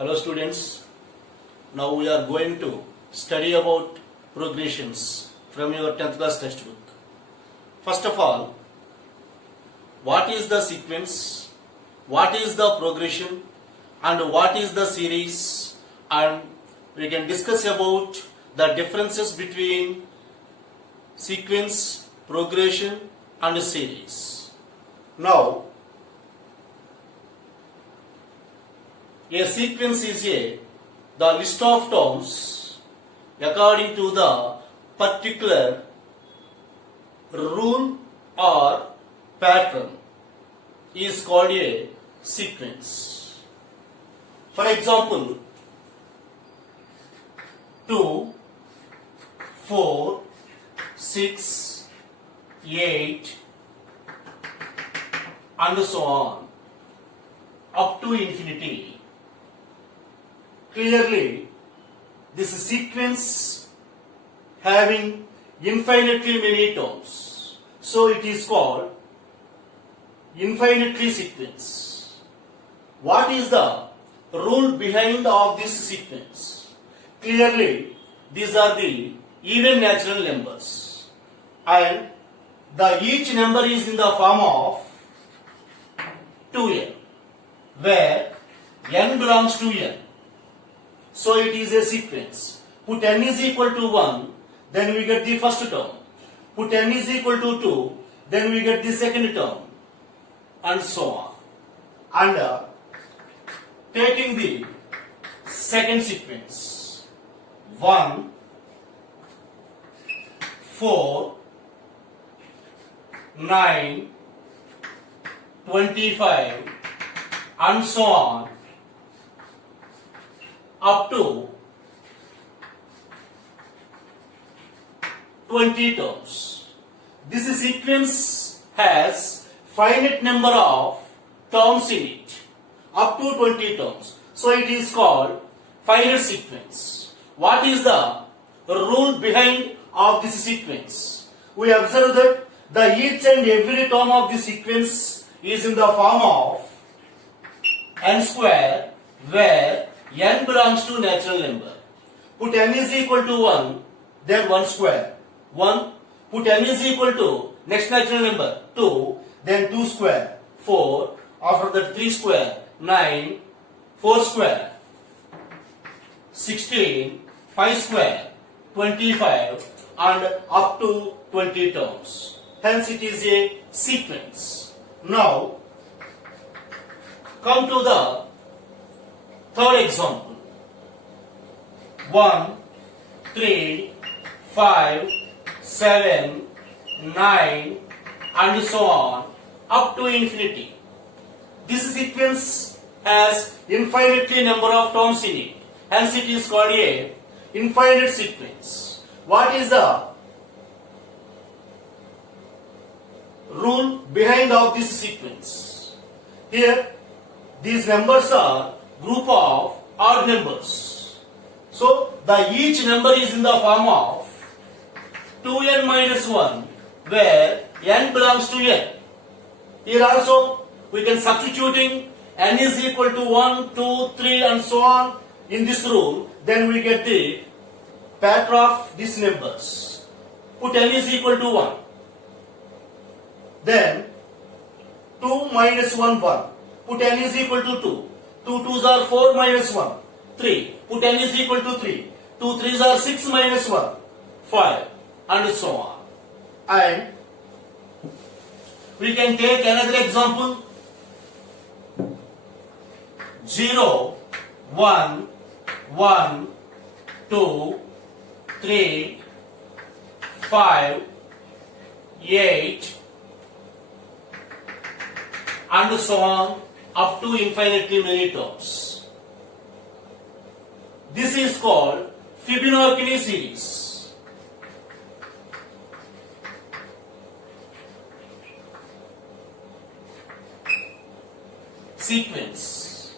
Hello students, now we are going to study about progressions from your 10th class textbook. First of all, what is the sequence, what is the progression and what is the series, and we can discuss about the differences between sequence, progression and series. Now, a sequence is the list of terms according to the particular rule or pattern is called a sequence. For example, 2, 4, 6, 8 and so on up to infinity. Clearly, this sequence having infinitely many terms, so it is called infinitely sequence. What is the rule behind of this sequence? Clearly, these are the even natural numbers, and each number is in the form of 2n, where n belongs to n. So it is a sequence. Put n is equal to 1, then we get the first term. Put n is equal to 2, then we get the second term, and so on. And taking the second sequence, 1, 4, 9, 25, and so on, up to 20 terms. This sequence has finite number of terms in it, up to 20 terms. So it is called finite sequence. What is the rule behind of this sequence? We observe that each and every term of the sequence is in the form of n square, where n belongs to natural number. Put n is equal to 1, then 1 square, 1. Put n is equal to next natural number, 2, then 2 square, 4. After that 3 square, 9, 4 square, 16, 5 square, 25, and up to 20 terms. Hence it is a sequence. Now, come to the third example. 1, 3, 5, 7, 9 and so on up to infinity. This sequence has infinitely number of terms in it. Hence it is called a infinite sequence. What is the rule behind of this sequence? Here, these numbers are group of odd numbers. So, each number is in the form of 2n minus 1, where n belongs to n. Here also, we can substituting n is equal to 1, 2, 3 and so on in this rule. Then we get the pattern of these numbers. Put n is equal to 1. Then 2 minus 1, 1. Put n is equal to 2. 2 2s are 4 minus 1, 3. Put n is equal to 3. 2 3s are 6 minus 1, 5, and so on. And we can take another example. 0, 1, 1, 2, 3, 5, 8, and so on up to infinitely many terms. This is called Fibonacci series. Sequence.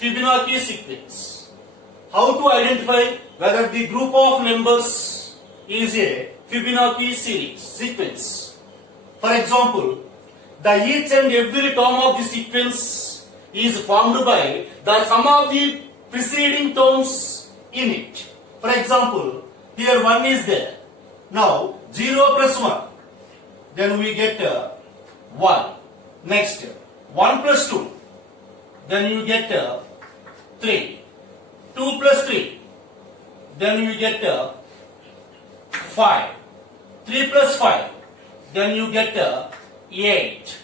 Fibonacci sequence. How to identify whether the group of numbers is a Fibonacci sequence. For example, the each and every term of the sequence is formed by the sum of the preceding terms in it. For example, here 1 is there. Now 0 plus 1. Then we get 1. Next 1 plus 2. Then you get 3. 2 plus 3. Then you get 5. 3 plus 5. Then you get 8.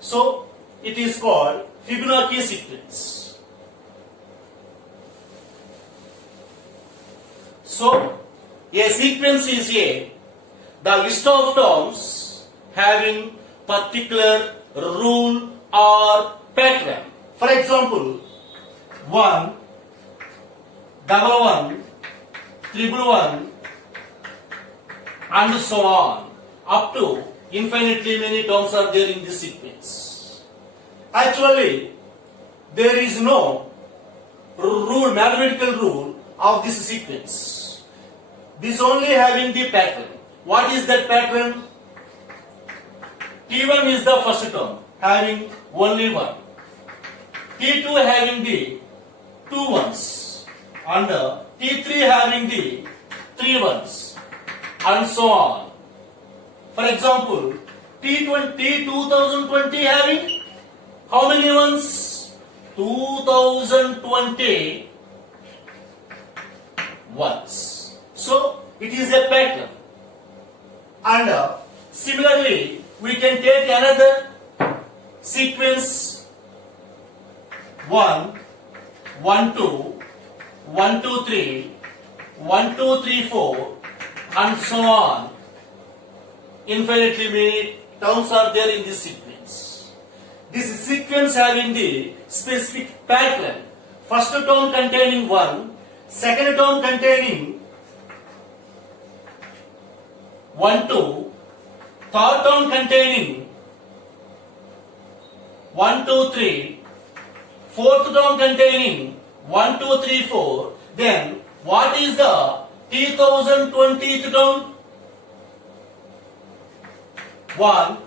So it is called Fibonacci sequence. So a sequence is the list of terms having particular rule or pattern. For example, 1, 111, 111, and so on, up to infinitely many terms are there in this sequence. Actually, there is no rule, mathematical rule of this sequence. This only having the pattern. What is that pattern? T1 is the first term, having only 1. T2 having the 2 ones, and T3 having the 3 ones, and so on. For example, T2020 having how many ones? 2020 ones. So it is a pattern. And similarly, we can take another sequence 1, 1, 2, 1, 2, 3, 1, 2, 3, 4, and so on. Infinitely many terms are there in this sequence. This sequence having the specific pattern. First term containing 1, second term containing 1, 2, third term containing 1, 2, 3, fourth term containing 1, 2, 3, 4. Then what is the 2020th term? 1,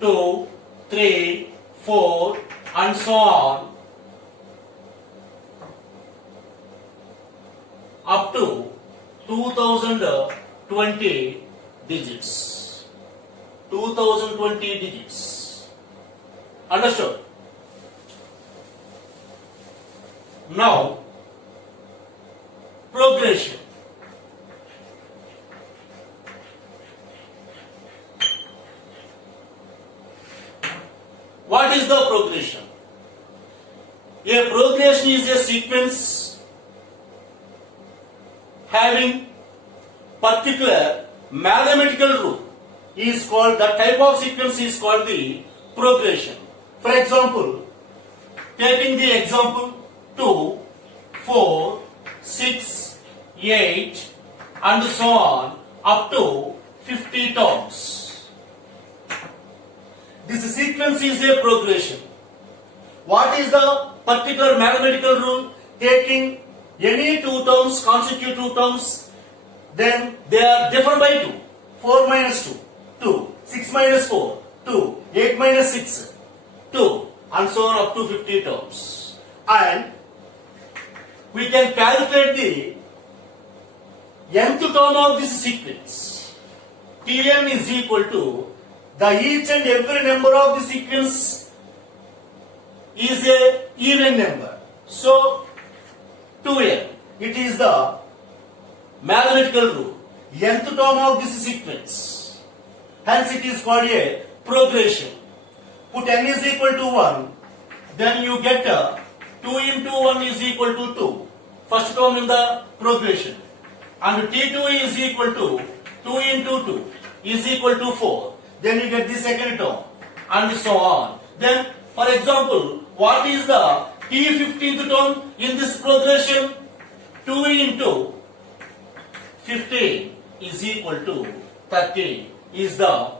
2, 3, 4, and so on, up to 2020 digits. 2020 digits. Understood? Now, progression. What is the progression? A progression is a sequence having particular mathematical rule. Is called, the type of sequence is called the progression. For example, taking the example 2, 4, 6, 8, and so on, up to 50 terms. This sequence is a progression. What is the particular mathematical rule? Taking any two terms, consecutive terms, then they are different by 2. 4 minus 2, 2. 6 minus 4, 2. 8 minus 6, 2. And so on up to 50 terms. And we can calculate the nth term of this sequence. Tn is equal to the each and every number of the sequence is a even number. So 2n, it is the mathematical rule, nth term of this sequence. Hence it is called a progression. Put n is equal to 1, then you get 2 into 1 is equal to 2. First term in the progression. And T2 is equal to 2 into 2 is equal to 4. Then you get the second term, and so on. Then, for example, what is the T15th term in this progression? 2 into 15 is equal to 13 is the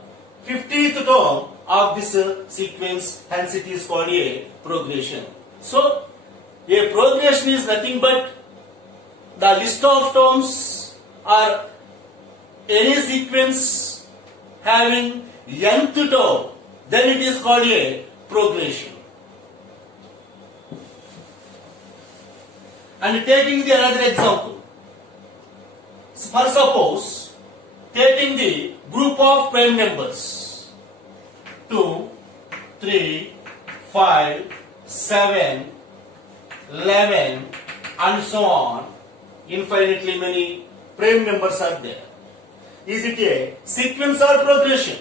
50th term of this sequence, hence it is called a progression. So, a progression is nothing but the list of terms or any sequence having nth term, then it is called a progression. And taking the another example. For suppose, taking the group of prime numbers 2, 3, 5, 7, 11 and so on, infinitely many prime numbers are there. Is it a sequence or progression?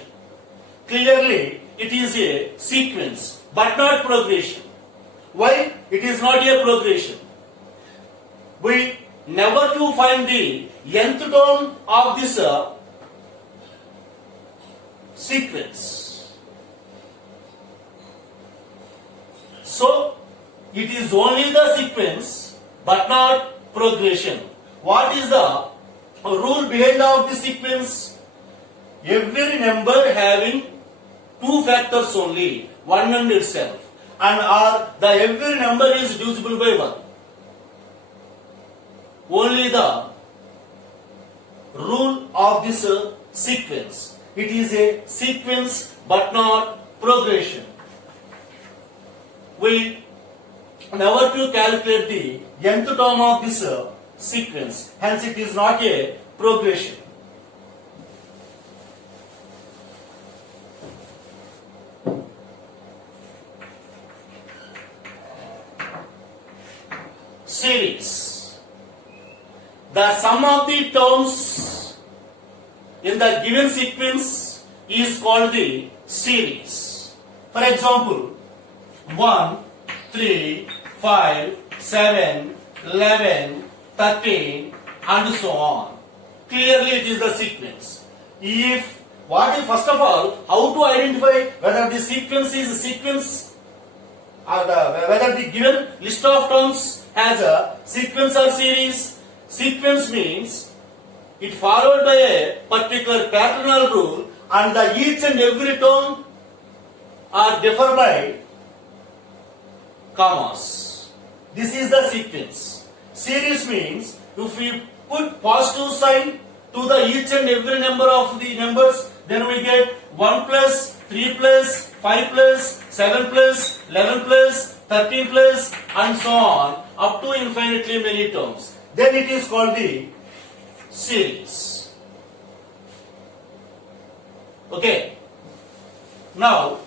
Clearly, it is a sequence, but not progression. Why? It is not a progression. We never to find the nth term of this sequence. So, it is only the sequence, but not progression. What is the rule behind of the sequence? Every number having two factors only, 1 and itself, and every number is divisible by 1. Only the rule of this sequence. It is a sequence but not progression. We never to calculate the nth term of this sequence, hence it is not a progression. Series. The sum of the terms in the given sequence is called the series. For example, 1, 3, 5, 7, 11, 13 and so on. Clearly it is the sequence. First of all, how to identify whether the sequence is a sequence or whether the given list of terms has a sequence or series? Sequence means it followed by a particular patternal rule and each and every term are differ by commas. This is the sequence. Series means if we put positive sign to the each and every number of the numbers, then we get 1 plus, 3 plus, 5 plus, 7 plus, 11 plus, 13 plus and so on up to infinitely many terms. Then it is called the series. Okay. Now,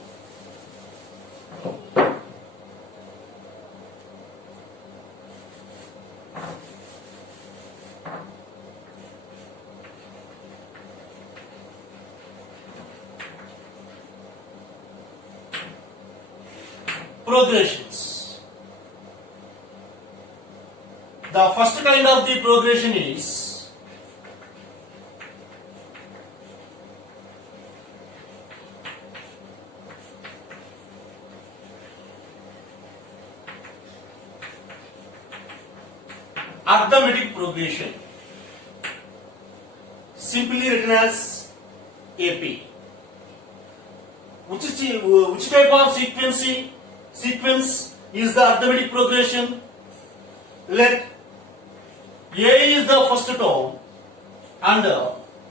progressions. The first kind of the progression is arithmetic progression, simply written as AP. Which type of sequence is the arithmetic progression? Let A is the first term and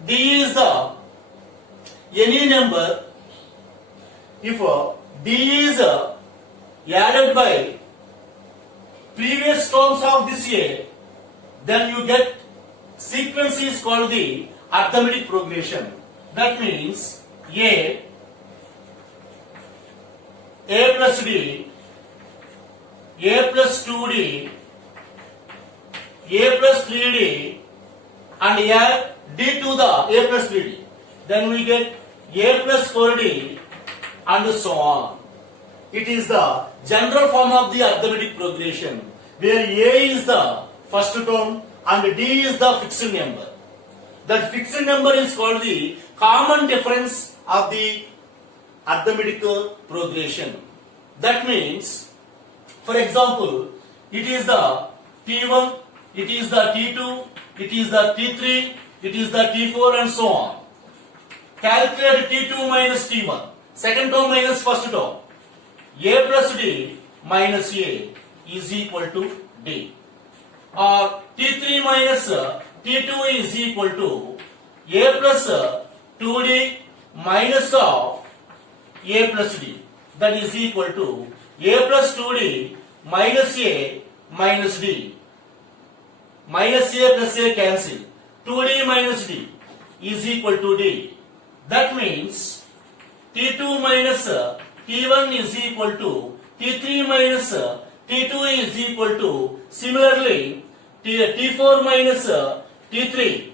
D is the any number. If D is added by previous terms of this A, then you get sequence is called the arithmetic progression. That means A plus D, A plus 2D, A plus 3D and add D to the A plus 3D. Then we get A plus 4D and so on. It is the general form of the arithmetic progression where A is the first term and D is the fixed number. That fixed number is called the common difference of the arithmetic progression. That means, for example, it is the T1, it is the T2, it is the T3, it is the T4 and so on. Calculate T2 minus T1, second term minus first term. A plus D minus A is equal to D. Or T3 minus T2 is equal to A plus 2D minus of A plus D. That is equal to A plus 2D minus A minus D. minus a plus a cancel. 2d minus d is equal to d. That means T2 minus T1 is equal to T3 minus T2 is equal to, similarly T4 minus T3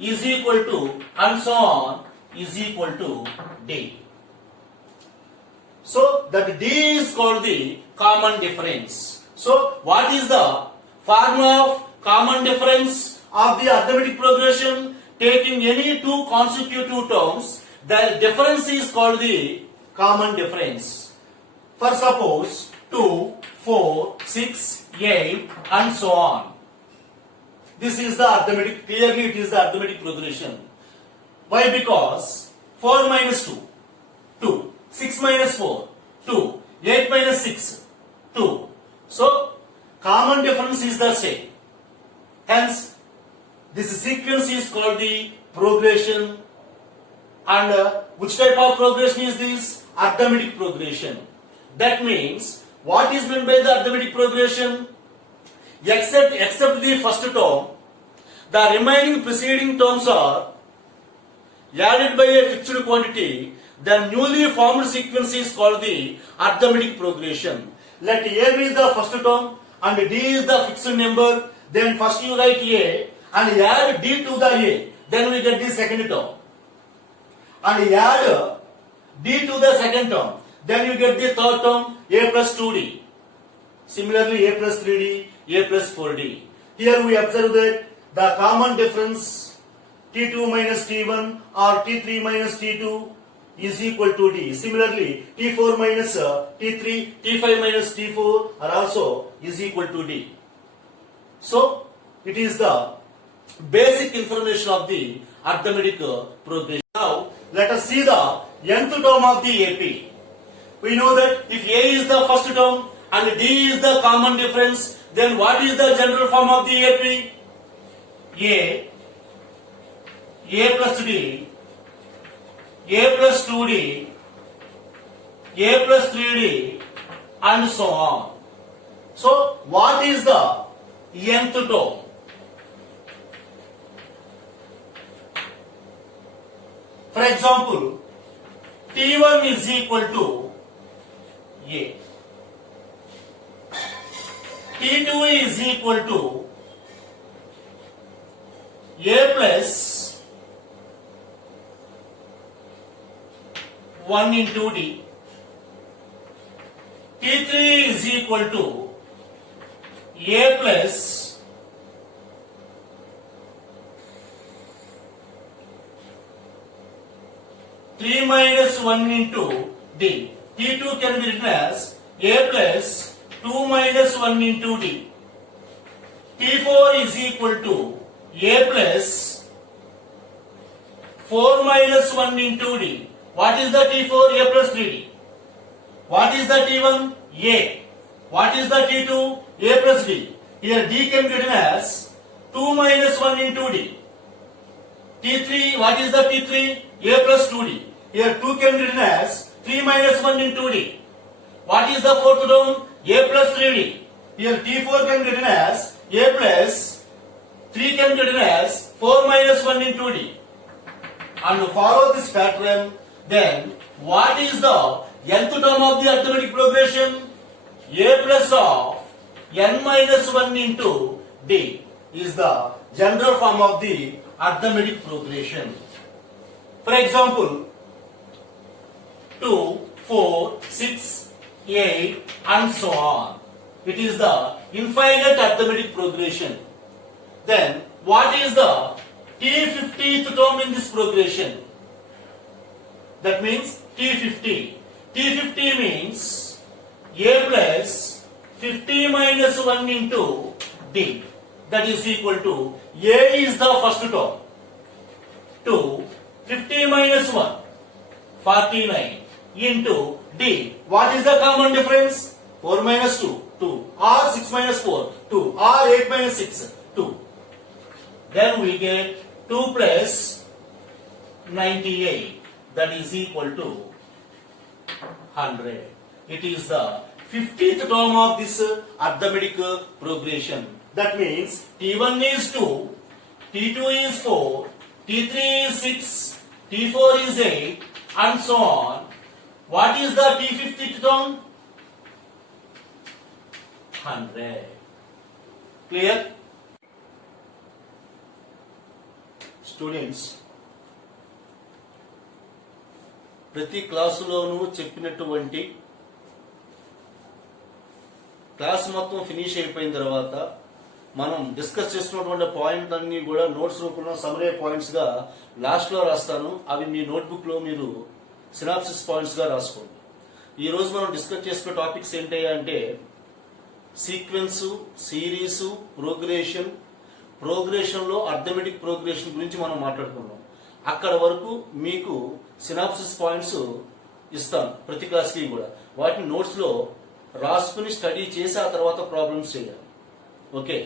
is equal to, and so on, is equal to D. So that D is called the common difference. So what is the formula of common difference of the arithmetic progression? Taking any two consecutive terms, the difference is called the common difference. For suppose 2, 4, 6, 8 and so on. This is the arithmetic, clearly it is the arithmetic progression. Why? Because 4 minus 2, 2, 6 minus 4, 2, 8 minus 6, 2. So, common difference is the same. Hence, this sequence is called the progression. And which type of progression is this? Arithmetic progression. That means, what is meant by the arithmetic progression? Except the first term, the remaining preceding terms are added by a fixed quantity. The newly formed sequence is called the arithmetic progression. Let A be the first term and D is the fixed number. Then first you write A and add D to the A. Then we get the second term. And add D to the second term. Then you get the third term, A plus 2D. Similarly, A plus 3D, A plus 4D. Here we observe that the common difference T2 minus T1 or T3 minus T2 is equal to D. Similarly, T4 minus T3, T5 minus T4 are also is equal to D. So, it is the basic information of the arithmetic progression. Now, let us see the nth term of the AP. We know that if A is the first term and D is the common difference, then what is the general form of the AP? A plus D, A plus 2D, A plus 3D and so on. So, what is the nth term? For example, T1 is equal to A. T2 is equal to A plus 1 into D. T3 is equal to A plus 3 minus 1 into D. T2 can be written as A plus 2 minus 1 into D. T4 is equal to A plus 4 minus 1 into D. What is the T4? A plus 3D. What is the T1? A. What is the T2? A plus D. Here D can be written as 2 minus 1 into D. T3, what is the T3? A plus 2D. Here 2 can be written as 3 minus 1 into D. What is the fourth term? A plus 3D. Here T4 can be written as A plus 3 can be written as 4 minus 1 into D. And follow this pattern, then what is the nth term of the arithmetic progression? A plus of n minus 1 into D is the general form of the arithmetic progression. For example, 2, 4, 6, 8 and so on. It is the infinite arithmetic progression. Then what is the T50th term in this progression? That means T50. T50 means A plus 50 minus 1 into D. That is equal to A is the first term. 2, 50 minus 1, 49 into D. What is the common difference? 4 minus 2, 2. Or 6 minus 4, 2. Or 8 minus 6, 2. Then we get 2 plus 98. That is equal to 100. It is the 50th term of this arithmetic progression. That means T1 is 2, T2 is 4, T3 is 6, T4 is 8, and so on. What is the T50th term? 100. Clear? Students, ప్రతి క్లాసులోనూ చెప్పినటువంటి class మొత్తం finish అయిపోయిన తర్వాత మనం discuss చేస్తున్నటువంటి point అన్ని కూడా notes రూపంలో సమరీ పాయింట్స్ గా లాస్ట్ లో రాస్తాను. అవి మీ నోట్బుక్ లో మీరు సినాప్సిస్ పాయింట్స్ గా రాసుకోండి. ఈ రోజు మనం డిస్కస్ చేసుకున్న టాపిక్స్ ఏంటంటే సీక్వెన్స్, సిరీస్, ప్రోగ్రెషన్ లో అర్థమెటిక్ ప్రోగ్రెషన్ గురించి మనం మాట్లాడుకున్నాం. అక్కడ వరకు మీకు సినాప్సిస్ పాయింట్స్ ఇస్తాను ప్రతి క్లాస్ కి కూడా. వాటిని నోట్స్ లో రాసుకుని స్టడీ చేసి ఆ తర్వాత ప్రాబ్లమ్స్ చేయాలి. ఓకే.